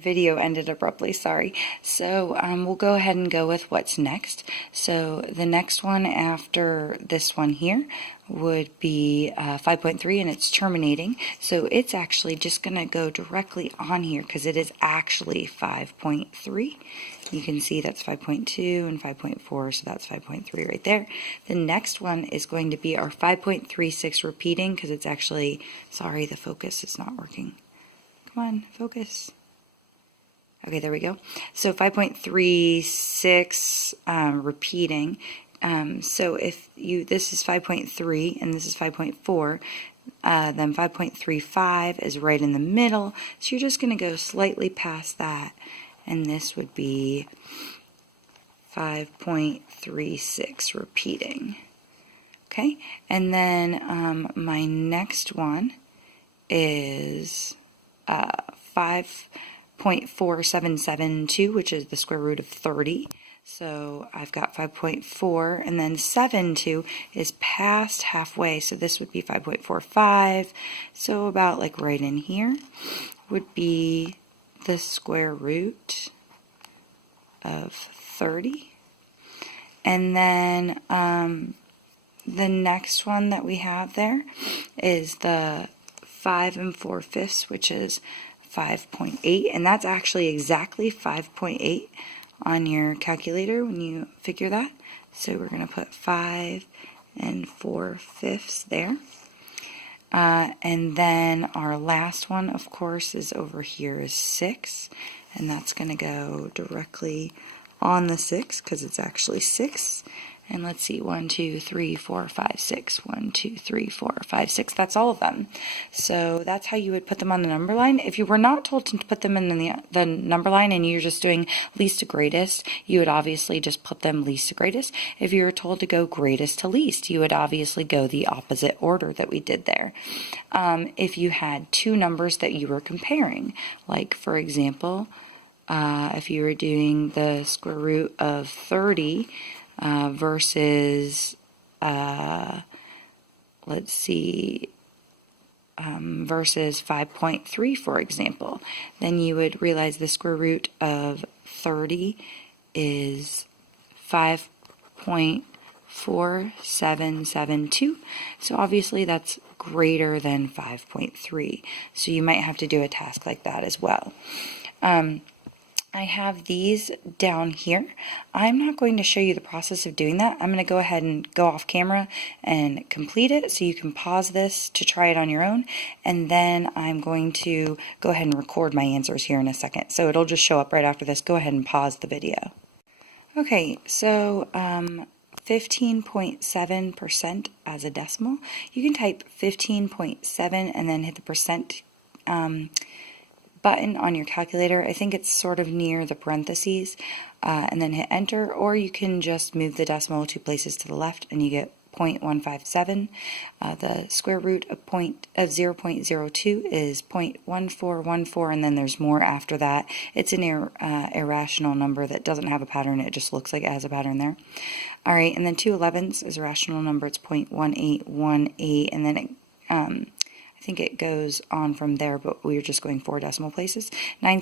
Video ended abruptly, sorry. So we'll go ahead and go with what's next. So the next one after this one here would be 5.3, and it's terminating. So it's actually just going to go directly on here because it is actually 5.3. You can see that's 5.2 and 5.4, so that's 5.3 right there. The next one is going to be our 5.36 repeating because it's actually, sorry, the focus is not working. Come on, focus. Okay, there we go. So 5.36 repeating. So if this is 5.3 and this is 5.4, then 5.35 is right in the middle. So you're just going to go slightly past that, and this would be 5.36 repeating. Okay, and then my next one is 5.4772, which is the square root of 30. So I've got 5.4, and then 72 is past halfway, so this would be 5.45. So about like right in here would be the square root of 30. And then the next one that we have there is the 5 4/5, which is 5.8, and that's actually exactly 5.8 on your calculator when you figure that. So we're going to put 5 4/5 there. And then our last one, of course, is over here is 6, and that's going to go directly on the 6 because it's actually 6. And let's see, 1, 2, 3, 4, 5, 6. 1, 2, 3, 4, 5, 6. That's all of them. So that's how you would put them on the number line. If you were not told to put them in the number line and you're just doing least to greatest, you would obviously just put them least to greatest. If you were told to go greatest to least, you would obviously go the opposite order that we did there. If you had two numbers that you were comparing, like for example, if you were doing the square root of 30, versus, let's see, versus 5.3, for example, then you would realize the square root of 30 is 5.4772. So obviously that's greater than 5.3. So you might have to do a task like that as well. I have these down here. I'm not going to show you the process of doing that. I'm going to go ahead and go off camera and complete it so you can pause this to try it on your own, and then I'm going to go ahead and record my answers here in a second. So it'll just show up right after this. Go ahead and pause the video. Okay, so 15.7% as a decimal. You can type 15.7 and then hit the percent button on your calculator. I think it's sort of near the parentheses, and then hit enter, or you can just move the decimal 2 places to the left and you get 0.157. The square root of 0.02 is 0.1414, and then there's more after that. It's an irrational number that doesn't have a pattern, it just looks like it has a pattern there. Alright, and then 2/11 is a rational number, it's 0.1818, and then I think it goes on from there, but we were just going 4 decimal places. 9